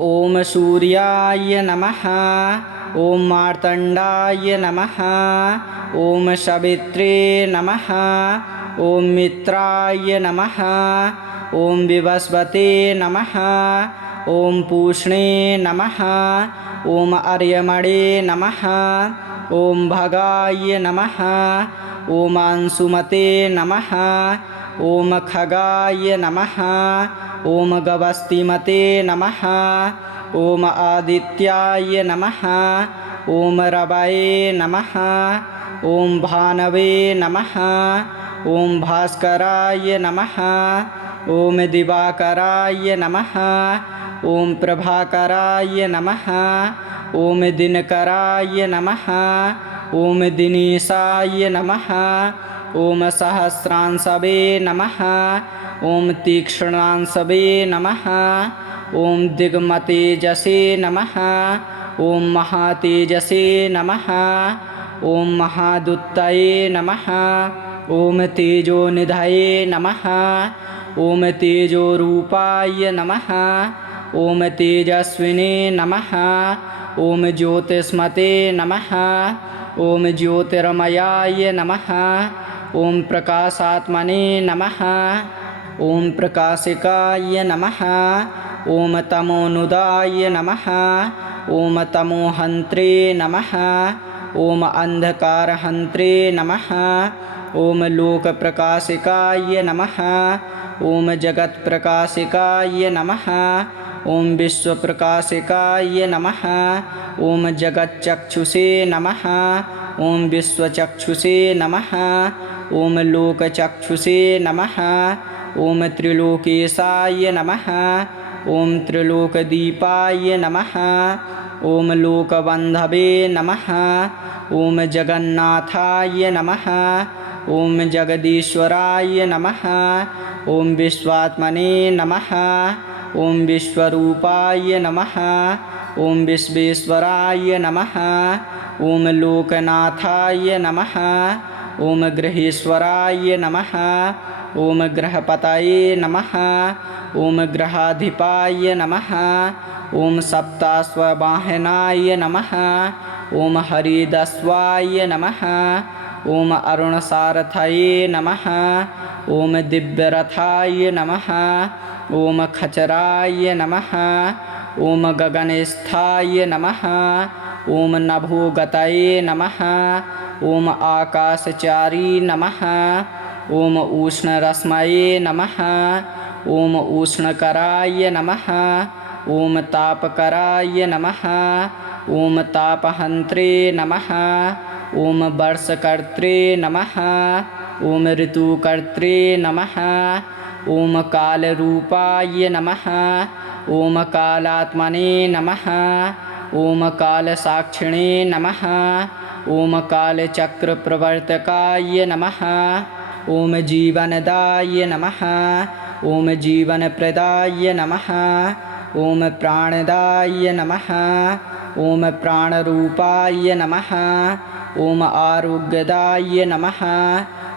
ओम सूर्याय नमः। ओम मार्तंडाय नमः। ओम सवित्रे नमः। ओम मित्राय नमः। ओम विवस्वते नमः। ओम पूष्णे नमः। ओम अर्यमणे नमः। ओम भगाय नमः। ओम अंशुमते नमः। ओम खगाय नमः। ओम गवस्तिमते नमः। ओम आदित्याय नमः। ओम रवये नमः। ओम भानवे नमः। ओम भास्कराय नमः। ओम दिवाकराय नमः। ओम प्रभाकराय नमः। ओम दिनकराय नमः। ओम दिनेशाय नमः। ओम सहस्रांशवे नमः। ओम तीक्ष्णांशवे नमः। ओम दिग्मतेजसे नमः। ओम महातेजसे नमः। ओम महादुत्तये नमः। ओम तेजोनिधये नमः। ओम तेजोरूपाय नमः। ओम तेजस्विने नमः। ओम ज्योतिष्मते नमः। ओम ज्योतिर्मयाय नमः। ओम प्रकाशात्मने नमः। ओम प्रकाशिकाय नमः। ओम तमोनुदाय नमः। ओम तमोहंत्रे नमः। ओम अंधकारहंत्रे नमः। ओम लोकप्रकाशिकाय नमः। ओम जगत्प्रकाशिकाय नमः। ओम विश्वप्रकाशिकाय नमः। ओम जगच्चक्षुषे नमः। ओम विश्वचक्षुषे नमः। ओम लोकचक्षुषे नमः। ओम त्रिलोकेशाय नमः। ओम त्रिलोकदीपाय नमः। ओम लोकबंधवे नमः। ओम जगन्नाथाय नमः। ओम जगदीश्वराय नमः। ओम विश्वात्मने नमः। ओम विश्वरूपाय नमः। ओम विश्वेश्वराय नमः। ओम लोकनाथाय नमः। ओम गृहेश्वराय नमः। ओम ग्रहपतये नमः। ओम ग्रहाधिपाय नमः। ओम सप्ताश्ववाहनाय नमः। ओम हरिदस्वाय नमः। ओम अरुणसारथये नमः। ओम दिव्यरथाय नमः। ओम खचराय नमः। ओम गगनस्थाय नमः। ओम नभोगतये नमः। ओम आकाशचारी नमः। ओम उष्णरश्मये नमः। ओम उष्णकराय नमः। ओम तापकराय नमः। ओम तापहंत्रे नमः। ओम वर्षकर्त्रे नमः। ओम ऋतुकर्त्रे नमः। ओम कालरूपाय नमः। ओम कालात्मने नमः। ओम कालसाक्षिणे नमः। ओम कालचक्रप्रवर्तकाय नमः। ओम जीवनदाय नमः। ओम जीवनप्रदाय नमः। ओम प्राणदाय नमः। ओम प्राणरूपाय नमः। ओम आरोग्यदाय नमः।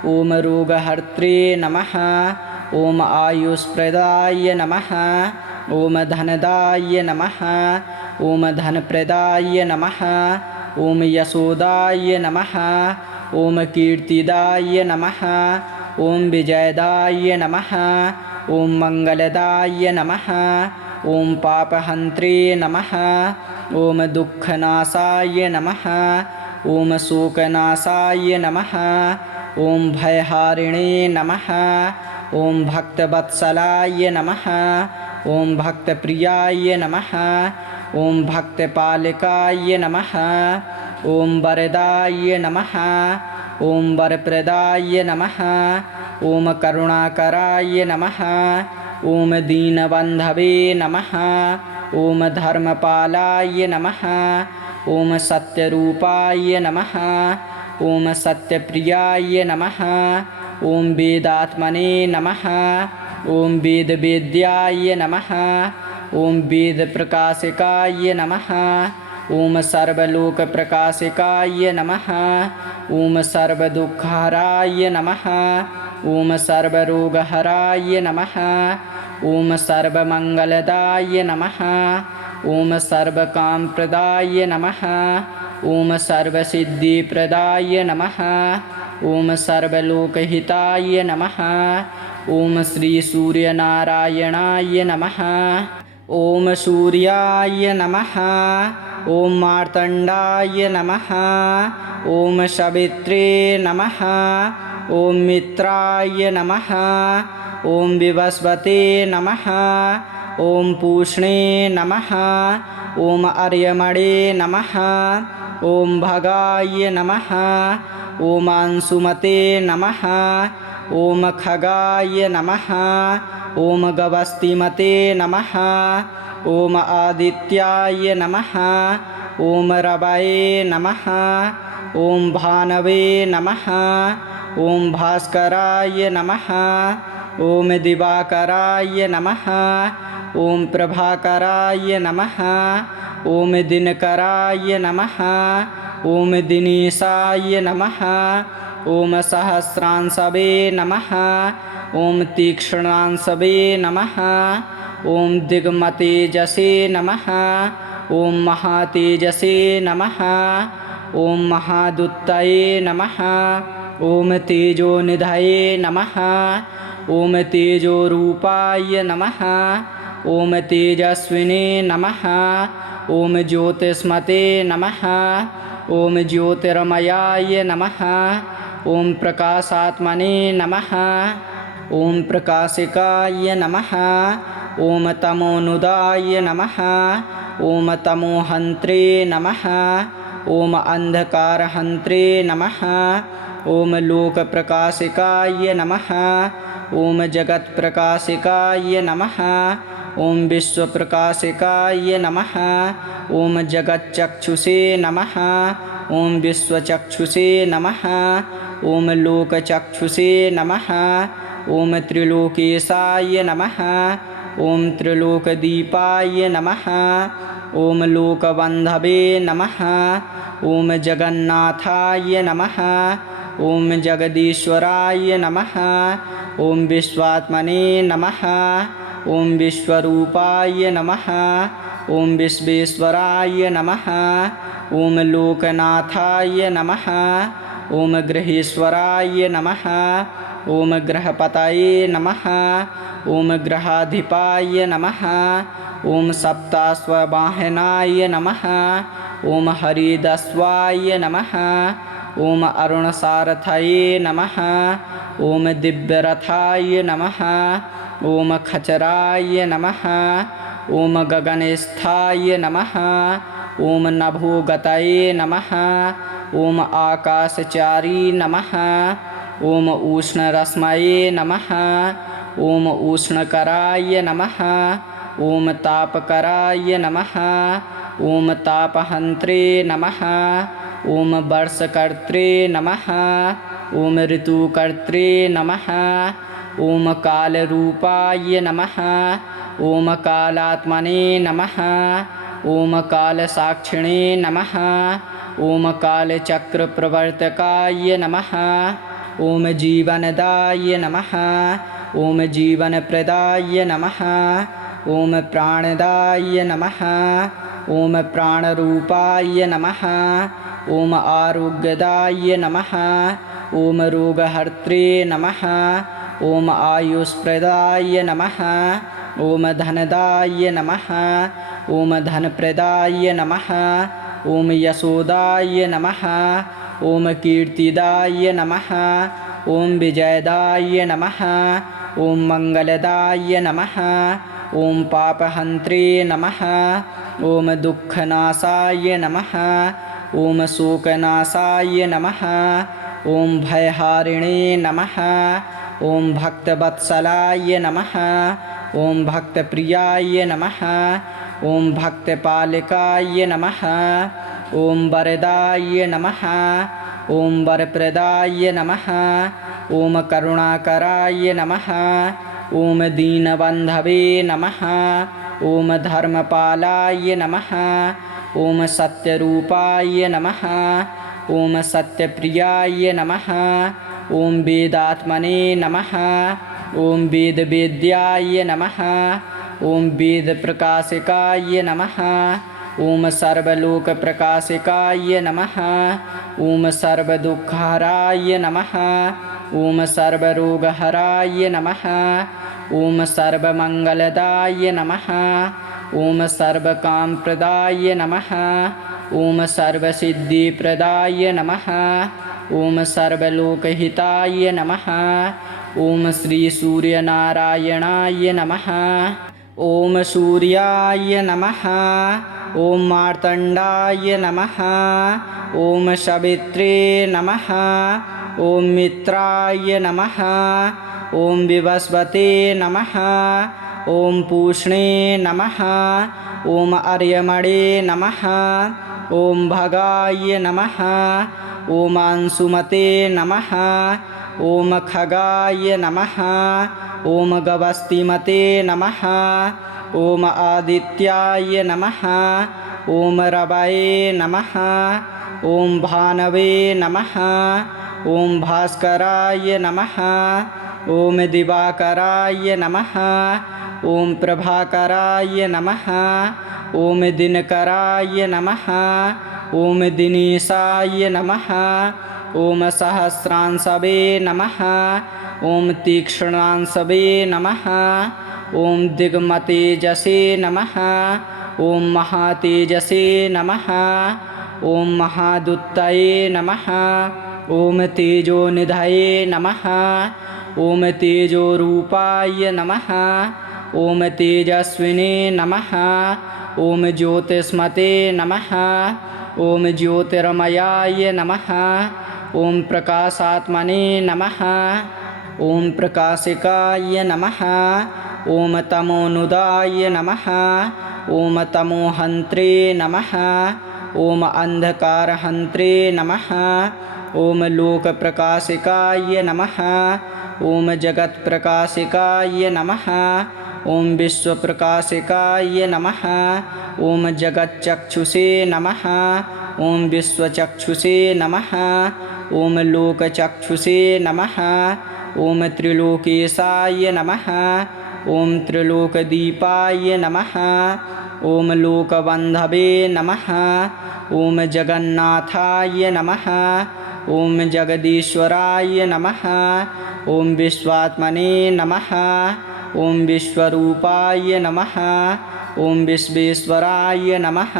ओम रोगहर्त्रे नमः। ओम आयुष्प्रदाय नमः। ओम धनदाय नमः। ओम धनप्रदाय नमः। ओम यशोदाय नमः। ओम कीर्तिदाय नमः। ओम विजयदाय नमः। ओम मंगलदाय नमः। ओम पापहंत्रे नमः। ओम दुःखनाशाय नमः। ओम शोकनाशाय नमः। ओम भयहारिणे नमः। ओम भक्तवत्सलाय नमः। ओम भक्तप्रियाय नमः। ओम भक्तपालकाय नमः। ओम वरदाय नमः। ओम वरप्रदाय नमः। ओम करुणाकराय नमः। ओम दीनबंधवे नमः। ओम धर्मपालाय नमः। ओम सत्यरूपाय नमः। ओम सत्यप्रियाय नमः। ओम वेदात्मने नमः। ओम वेदवेद्याय नमः। ओम वेदप्रकाशिकाय नमः। ओम सर्वलोकप्रकाशिकाय नमः। ओम सर्वदुःखहराय नमः। ओम सर्वरोगहराय नमः। ॐ सर्वमङ्गलदाय नमः ॐ सर्वकामप्रदाय नमः ॐ सर्वसिद्धिप्रदाय नमः ॐ सर्वलोकहिताय नमः ॐ श्रीसूर्यनारायणाय नमः ॐ सूर्याय नमः ॐ मार्तण्डाय नमः ॐ सवित्रे नमः ॐ मित्राय नमः ॐ विवस्वते नमः ॐ पूष्णे नमः ॐ अर्यमणे नमः ॐ भगाय नमः ॐ अंशुमते नमः ॐ खगाय नमः ॐ गवस्तिमते नमः ॐ आदित्याय नमः ॐ रवये नमः ॐ भानवे नमः ॐ भास्कराय नमः ॐ दिवाकराय नमः ॐ प्रभाकराय नमः ॐ दिनकराय नमः ॐ दिनेशाय नमः ॐ सहस्रांशवे नमः ॐ तीक्ष्णांशवे नमः ॐ दिग्मतेजसे नमः ॐ महातेजसे नमः ॐ महादुत्तये नमः ॐ तेजोनिधये नमः ॐ तेजोरूपाय नमः ॐ तेजस्विने नमः ॐ ज्योतिष्मते नमः ॐ ज्योतिर्मयाय नमः ॐ प्रकाशात्मने नमः ॐ प्रकाशिकाय नमः ॐ तमोनुदाय नमः ॐ तमोहन्त्रे नमः ॐ अन्धकारहन्त्रे नमः ॐ लोकप्रकाशिकाय नमः ॐ जगत्प्रकाशिकाय नमः ॐ विश्वप्रकाशिकाय नमः ॐ जगच्चक्षुषे नमः ॐ विश्वचक्षुषे नमः ॐ लोकचक्षुषे नमः ॐ त्रिलोकेशाय नमः ॐ त्रिलोकदीपाय नमः ॐ लोकबन्धवे नमः ॐ जगन्नाथाय नमः ॐ जगदीश्वराय नमः ॐ विश्वात्मने नमः ॐ विश्वरूपाय नमः ॐ विश्वेश्वराय नमः ॐ लोकनाथाय नमः ॐ गृहेश्वराय नमः ॐ ग्रहपतये नमः ॐ ग्रहाधिपाय नमः ॐ सप्ताश्ववाहनाय नमः ॐ हरिदस्वाय नमः ॐ अरुणसारथये नमः ॐ दिव्यरथाय नमः ॐ खचराय नमः ॐ गगनस्थाय नमः ॐ नभोगतये नमः ॐ आकाशचारी नमः ॐ उष्णरश्मये नमः ॐ उष्णकराय नमः ॐ तापकराय नमः ॐ तापहन्त्रे नमः ॐ वर्षकर्त्रे नमः ॐ ऋतुकर्त्रे नमः ॐ कालरूपाय नमः ॐ कालात्मने नमः ॐ कालसाक्षिणे नमः ॐ कालचक्रप्रवर्तकाय नमः ॐ जीवनदाय नमः ॐ जीवनप्रदाय नमः ॐ प्राणदाय नमः ॐ प्राणरूपाय नमः ॐ आरोग्यदाय नमः ॐ रोगहर्त्रे नमः ॐ आयुष्प्रदाय नमः ॐ धनदाय नमः ॐ धनप्रदाय नमः ॐ यशोदाय नमः ॐ कीर्तिदाय नमः ॐ विजयदाय नमः ॐ मङ्गलदाय नमः ॐ पापहन्त्रे नमः ॐ दुःखनाशाय नमः ॐ शोकनाशाय नमः ॐ भयहारिणे नमः ॐ भक्तवत्सलाय नमः ॐ भक्तप्रियाय नमः ॐ भक्तपालकाय नमः ॐ वरदाय नमः ॐ वरप्रदाय नमः ॐ करुणाकराय नमः ॐ दीनबन्धवे नमः ॐ धर्मपालाय नमः ॐ सत्यरूपाय नमः ॐ सत्यप्रियाय नमः ॐ वेदात्मने नमः ॐ वेदवेद्याय नमः ॐ वेदप्रकाशिकाय नमः ॐ सर्वलोकप्रकाशिकाय नमः ॐ सर्वदुःखहराय नमः ॐ सर्वरोगहराय नमः ॐ सर्वमङ्गलदाय नमः ॐ सर्वकामप्रदाय नमः ॐ सर्वसिद्धिप्रदाय नमः ॐ सर्वलोकहिताय नमः ॐ श्रीसूर्यनारायणाय नमः ॐ सूर्याय नमः ॐ मार्तण्डाय नमः ॐ सवित्रे नमः ॐ मित्राय नमः ॐ विवस्वते नमः ॐ पूष्णे नमः ॐ अर्यमणे नमः ॐ भगाय नमः ॐ अंशुमते नमः ॐ खगाय नमः ॐ गवस्तिमते नमः ॐ आदित्याय नमः ॐ रवये नमः ॐ भानवे नमः ॐ भास्कराय नमः ॐ दिवाकराय नमः ॐ प्रभाकराय नमः ॐ दिनकराय नमः ॐ दिनेशाय नमः ॐ सहस्रांशवे नमः ॐ तीक्ष्णांशवे नमः ॐ दिग्मतेजसे नमः ॐ महातेजसे नमः ॐ महादुत्तये नमः ॐ तेजोनिधये नमः ॐ तेजोरूपाय नमः ॐ तेजस्विने नमः ॐ ज्योतिष्मते नमः ॐ ज्योतिर्मयाय नमः ॐ प्रकाशात्मने नमः ॐ प्रकाशिकाय नमः ॐ तमोनुदाय नमः ॐ तमोहन्त्रे नमः ॐ अन्धकारहन्त्रे नमः ॐ लोकप्रकाशिकाय नमः ॐ जगत्प्रकाशिकाय नमः ॐ विश्वप्रकाशिकाय नमः ॐ जगच्चक्षुषे नमः ॐ विश्वचक्षुषे नमः ॐ लोकचक्षुषे नमः ॐ त्रिलोकेशाय नमः ॐ त्रिलोकदीपाय नमः ॐ लोकबन्धवे नमः ॐ जगन्नाथाय नमः ॐ जगदीश्वराय नमः ॐ विश्वात्मने नमः ॐ विश्वरूपाय नमः ॐ विश्वेश्वराय नमः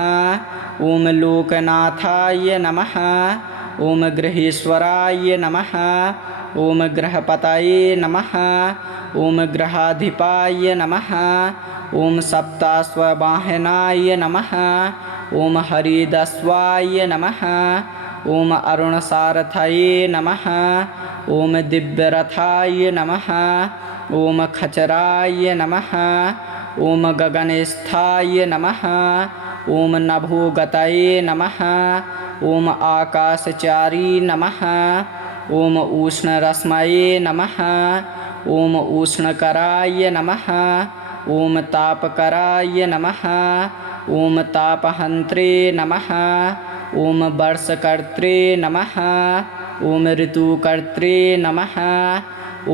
ॐ लोकनाथाय नमः ॐ गृहेश्वराय नमः ॐ ग्रहपतये नमः ॐ ग्रहाधिपाय नमः ॐ सप्ताश्ववाहनाय नमः ॐ हरिदस्वाय नमः ॐ अरुणसारथये नमः ॐ दिव्यरथाय नमः ॐ खचराय नमः ॐ गगनस्थाय नमः ॐ नभोगतये नमः ॐ आकाशचारी नमः ॐ उष्णरश्मये नमः ॐ उष्णकराय नमः ॐ तापकराय नमः ॐ तापहन्त्रे नमः ॐ वर्षकर्त्रे नमः ॐ ऋतुकर्त्रे नमः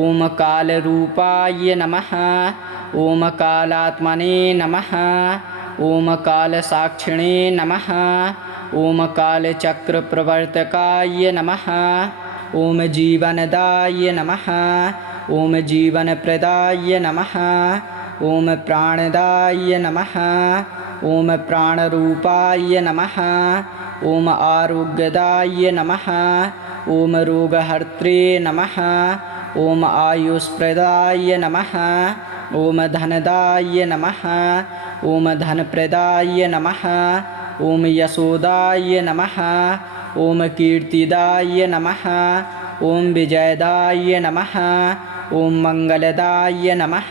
ॐ कालरूपाय नमः ॐ कालात्मने नमः ॐ कालसाक्षिणे नमः ॐ कालचक्रप्रवर्तकाय नमः ॐ जीवनदाय नमः ॐ जीवनप्रदाय नमः ॐ प्राणदाय नमः ॐ प्राणरूपाय नमः ॐ आरोग्यदाय नमः ॐ रोगहर्त्रे नमः ॐ आयुष्प्रदाय नमः ॐ धनदाय नमः ॐ धनप्रदाय नमः ॐ यशोदाय नमः ॐ कीर्तिदाय नमः ॐ विजयदाय नमः ॐ मङ्गलदाय नमः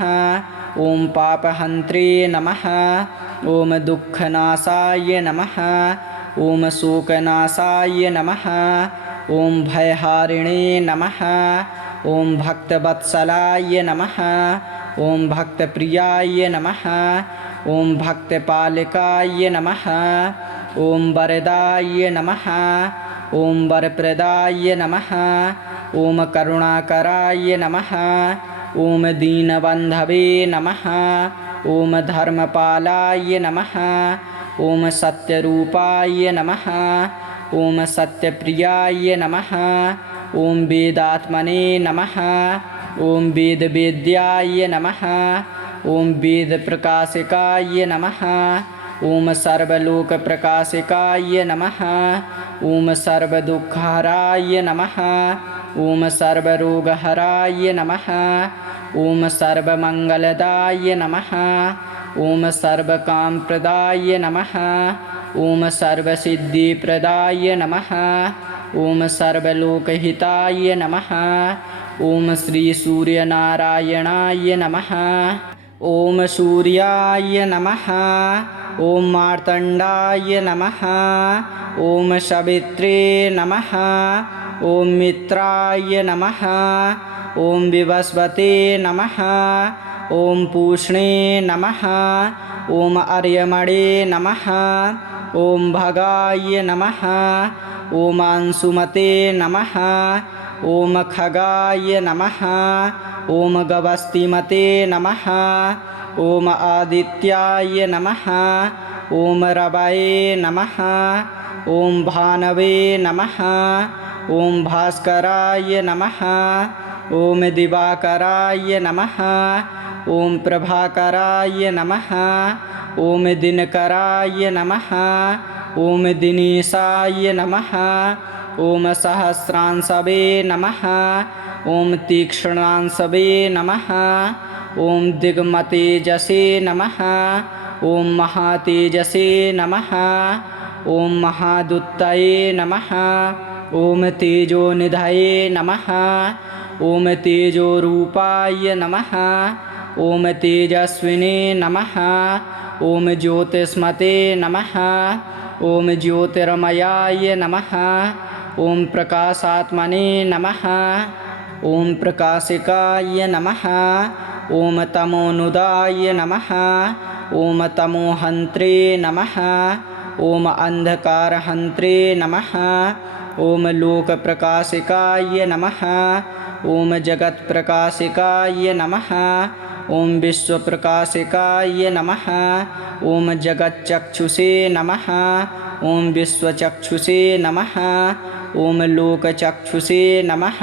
ॐ पापहन्त्रे नमः ॐ दुःखनाशाय नमः ॐ शोकनाशाय नमः ॐ भयहारिणे नमः ॐ भक्तवत्सलाय नमः ॐ भक्तप्रियाय नमः ॐ भक्तपालकाय नमः ॐ वरदाय नमः ॐ वरप्रदाय नमः ॐ करुणाकराय नमः ॐ दीनबन्धवे नमः ॐ धर्मपालाय नमः ॐ सत्यरूपाय नमः ॐ सत्यप्रियाय नमः ॐ वेदात्मने नमः ॐ वेदवेद्याय नमः ॐ वेदप्रकाशिकाय नमः ॐ सर्वलोकप्रकाशिकाय नमः ॐ सर्वदुःखहराय नमः ॐ सर्वरोगहराय नमः ॐ सर्वमङ्गलदाय नमः ॐ सर्वकामप्रदाय नमः ॐ सर्वसिद्धिप्रदाय नमः ॐ सर्वलोकहिताय नमः ॐ श्रीसूर्यनारायणाय नमः ॐ सूर्याय नमः ॐ मार्तण्डाय नमः ॐ सवित्रे नमः ॐ मित्राय नमः ॐ विवस्वते नमः ॐ पूष्णे नमः ॐ अर्यमणे नमः ॐ भगाय नमः ॐ अंशुमते नमः ॐ खगाय नमः ॐ गवस्तिमते नमः ॐ आदित्याय नमः ॐ रवये नमः ॐ भानवे नमः ॐ भास्कराय नमः ॐ दिवाकराय नमः ॐ प्रभाकराय नमः ॐ दिनकराय नमः ॐ दिनेशाय नमः ॐ सहस्रांशवे नमः ॐ तीक्ष्णांशवे नमः ॐ दिग्मतेजसे नमः ॐ महातेजसे नमः ॐ महादुत्तये नमः ॐ तेजोनिधये नमः ॐ तेजोरूपाय नमः ॐ तेजस्विने नमः ॐ ज्योतिष्मते नमः ॐ ज्योतिर्मयाय नमः ॐ प्रकाशात्मने नमः ॐ प्रकाशिकाय नमः ॐ तमोनुदाय नमः ॐ तमोहन्त्रे नमः ॐ अन्धकारहन्त्रे नमः ॐ लोकप्रकाशिकाय नमः ॐ जगत्प्रकाशिकाय नमः ॐ विश्वप्रकाशिकाय नमः ॐ जगच्चक्षुषे नमः ॐ विश्वचक्षुषे नमः ॐ लोकचक्षुषे नमः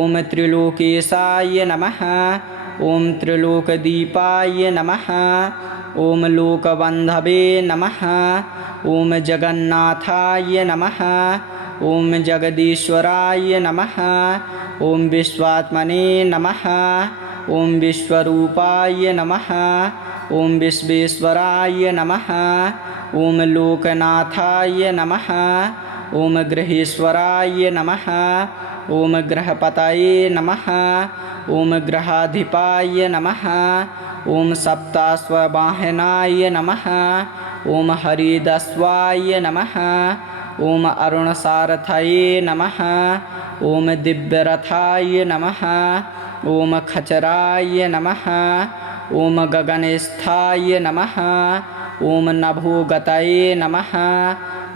ॐ त्रिलोकेशाय नमः ॐ त्रिलोकदीपाय नमः ॐ लोकबन्धवे नमः ॐ जगन्नाथाय नमः ॐ जगदीश्वराय नमः ॐ विश्वात्मने नमः ॐ विश्वरूपाय नमः ॐ विश्वेश्वराय नमः ॐ लोकनाथाय नमः ॐ गृहेश्वराय नमः ॐ ग्रहपतये नमः ॐ ग्रहाधिपाय नमः ॐ सप्ताश्ववाहनाय नमः ॐ हरिदस्वाय नमः ॐ अरुणसारथये नमः ॐ दिव्यरथाय नमः ॐ खचराय नमः ॐ गगनस्थाय नमः ॐ नभोगतये नमः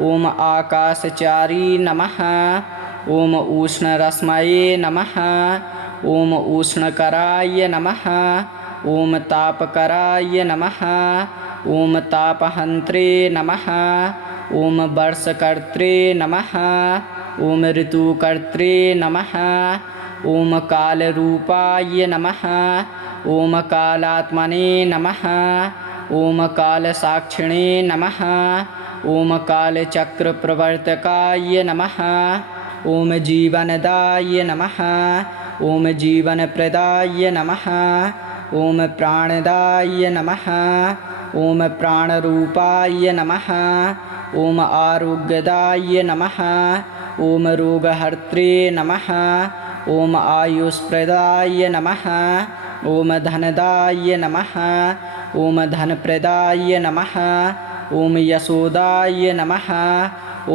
ॐ आकाशचारी नमः ॐ उष्णरश्मये नमः ॐ उष्णकराय नमः ॐ तापकराय नमः ॐ तापहन्त्रे नमः ॐ वर्षकर्त्रे नमः ॐ ऋतुकर्त्रे नमः ॐ कालरूपाय नमः ॐ कालात्मने नमः ॐ कालसाक्षिणे नमः ॐ कालचक्रप्रवर्तकाय नमः ॐ जीवनदाय नमः ॐ जीवनप्रदाय नमः ॐ प्राणदाय नमः ॐ प्राणरूपाय नमः ॐ आरोग्यदाय नमः ॐ रोगहर्त्रे नमः ॐ आयुष्प्रदाय नमः ॐ धनदाय नमः ॐ धनप्रदाय नमः ॐ यशोदाय नमः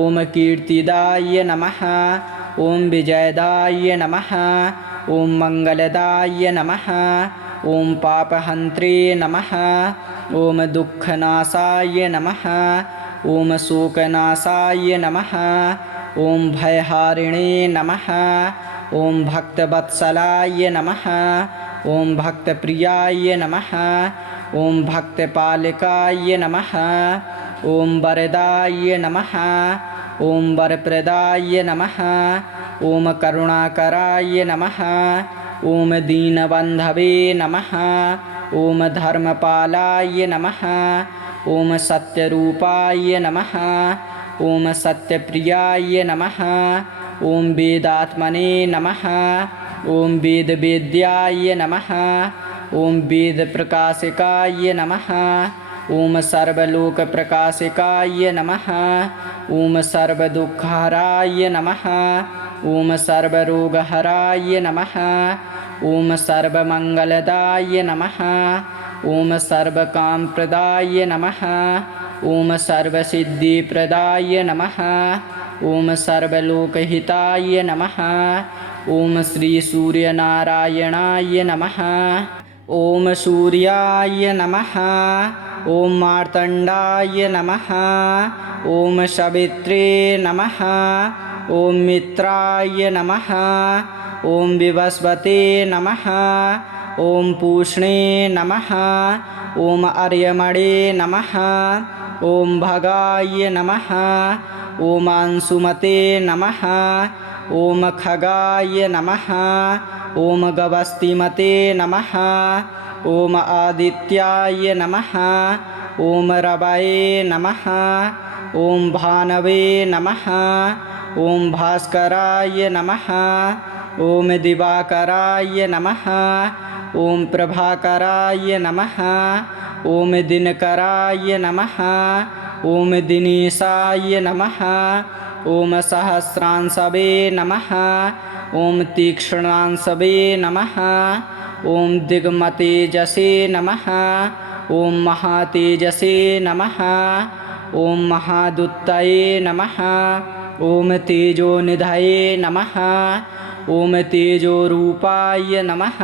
ॐ कीर्तिदाय नमः ॐ विजयदाय नमः ॐ मङ्गलदाय नमः ॐ पापहन्त्रे नमः ॐ दुःखनाशाय नमः ॐ शोकनाशाय नमः ॐ भयहारिणे नमः ॐ भक्तवत्सलाय नमः ॐ भक्तप्रियाय नमः ॐ भक्तपालकाय नमः ॐ वरदाय नमः ॐ वरप्रदाय नमः ॐ करुणाकराय नमः ॐ दीनबन्धवे नमः ॐ धर्मपालाय नमः ॐ सत्यरूपाय नमः ॐ सत्यप्रियाय नमः ॐ वेदात्मने नमः ॐ वेदवेद्याय नमः ॐ वेदप्रकाशिकाय नमः ॐ सर्वलोकप्रकाशिकाय नमः ॐ सर्वदुःखहराय नमः ॐ सर्वरोगहराय नमः ॐ सर्वमङ्गलदाय नमः ॐ सर्वकामप्रदाय नमः ॐ सर्वसिद्धिप्रदाय नमः ॐ सर्वलोकहिताय नमः ॐ श्रीसूर्यनारायणाय नमः ॐ सूर्याय नमः ॐ मार्तण्डाय नमः ॐ सवित्रे नमः ॐ मित्राय नमः ॐ विवस्वते नमः ॐ पूष्णे नमः ॐ अर्यमणे नमः ॐ भगाय नमः ॐ अंशुमते नमः ॐ खगाय नमः ॐ गवस्तिमते नमः ॐ आदित्याय नमः ॐ रवये नमः ॐ भानवे नमः ॐ भास्कराय नमः ॐ दिवाकराय नमः ॐ प्रभाकराय नमः ॐ दिनकराय नमः ॐ दिनेशाय नमः ॐ सहस्रांशवे नमः ॐ तीक्ष्णांशवे नमः ॐ दिग्मतेजसे नमः ॐ महातेजसे नमः ॐ महादुत्तये नमः ॐ तेजोनिधये नमः ॐ तेजोरूपाय नमः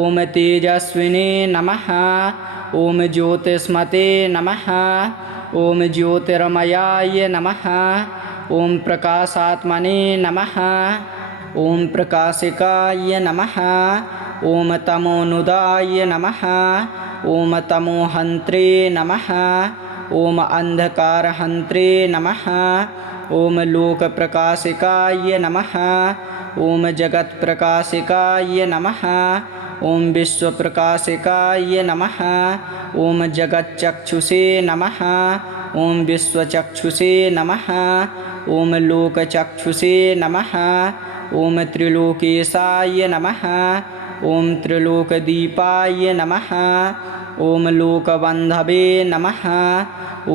ॐ तेजस्विने नमः ॐ ज्योतिष्मते नमः ॐ ज्योतिर्मयाय नमः ॐ प्रकाशात्मने नमः ॐ प्रकाशिकाय नमः ॐ तमोनुदाय नमः ॐ तमोहन्त्रे नमः ॐ अन्धकारहन्त्रे नमः ॐ लोकप्रकाशिकाय नमः ॐ जगत्प्रकाशिकाय नमः ॐ विश्वप्रकाशिकाय नमः ॐ जगच्चक्षुषे नमः ॐ विश्वचक्षुषे नमः ॐ लोकचक्षुषे नमः ॐ त्रिलोकेशाय नमः ॐ त्रिलोकदीपाय नमः ॐ लोकबन्धवे नमः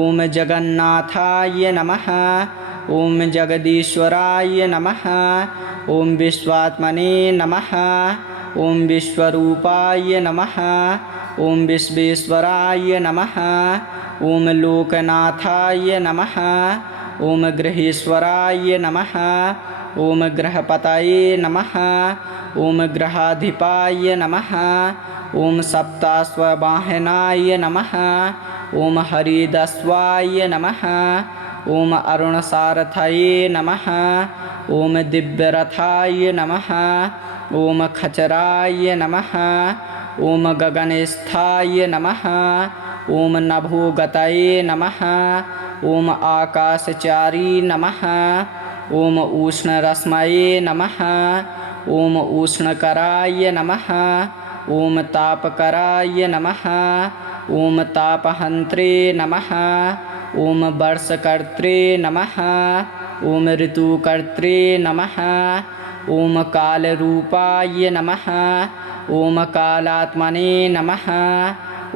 ॐ जगन्नाथाय नमः ॐ जगदीश्वराय नमः ॐ विश्वात्मने नमः ॐ विश्वरूपाय नमः ॐ विश्वेश्वराय नमः ॐ लोकनाथाय नमः ॐ गृहेश्वराय नमः ॐ ग्रहपतये नमः ॐ ग्रहाधिपाय नमः ॐ सप्ताश्ववाहनाय नमः ॐ हरिदस्वाय नमः ॐ अरुणसारथये नमः ॐ दिव्यरथाय नमः ॐ खचराय नमः ॐ गगनस्थाय नमः ॐ नभोगतये नमः ॐ आकाशचारी नमः ॐ उष्णरश्मये नमः ॐ उष्णकराय नमः ॐ तापकराय नमः ॐ तापहन्त्रे नमः ॐ वर्षकर्त्रे नमः ॐ ऋतुकर्त्रे नमः ॐ कालरूपाय नमः ॐ कालात्मने नमः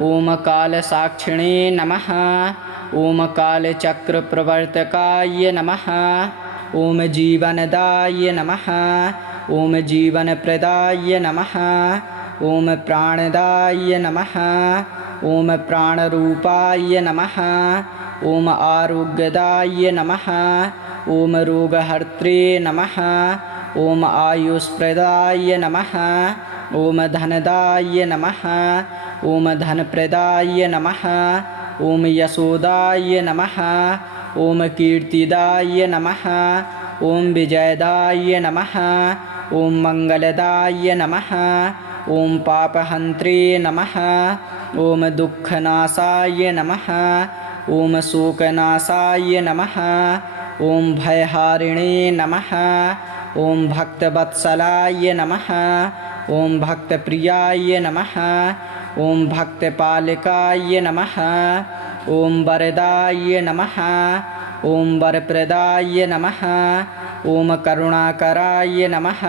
ॐ कालसाक्षिणे नमः ॐ कालचक्रप्रवर्तकाय नमः ॐ जीवनदाय नमः ॐ जीवनप्रदाय नमः ॐ प्राणदाय नमः ॐ प्राणरूपाय नमः ॐ आरोग्यदाय नमः ॐ रोगहर्त्रे नमः ॐ आयुष्प्रदाय नमः ॐ धनदाय नमः ॐ धनप्रदाय नमः ॐ यशोदाय नमः ॐ कीर्तिदाय नमः ॐ विजयदाय नमः ॐ मङ्गलदाय नमः ॐ पापहन्त्रे नमः ॐ दुःखनाशाय नमः ॐ शोकनाशाय नमः ॐ भयहारिणे नमः ॐ भक्तवत्सलाय नमः ॐ भक्तप्रियाय नमः ॐ भक्तपालकाय नमः ॐ वरदाय नमः ॐ वरप्रदाय नमः ॐ करुणाकराय नमः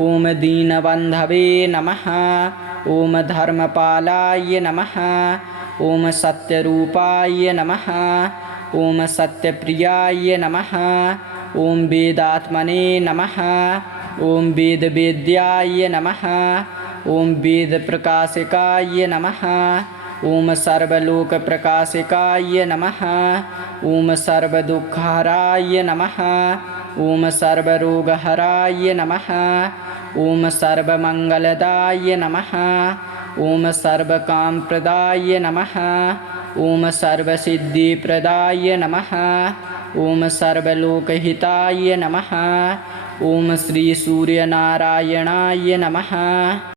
ॐ दीनबन्धवे नमः ॐ धर्मपालाय नमः ॐ सत्यरूपाय नमः ॐ सत्यप्रियाय नमः ॐ वेदात्मने नमः ॐ वेदवेद्याय नमः ॐ वेदप्रकाशिकाय नमः ॐ सर्वलोकप्रकाशिकाय नमः ॐ सर्वदुःखहराय नमः ॐ सर्वरोगहराय नमः ॐ सर्वमङ्गलदाय नमः ॐ सर्वकामप्रदाय नमः ॐ सर्वसिद्धिप्रदाय नमः ॐ सर्वलोकहिताय नमः ॐ श्रीसूर्यनारायणाय नमः।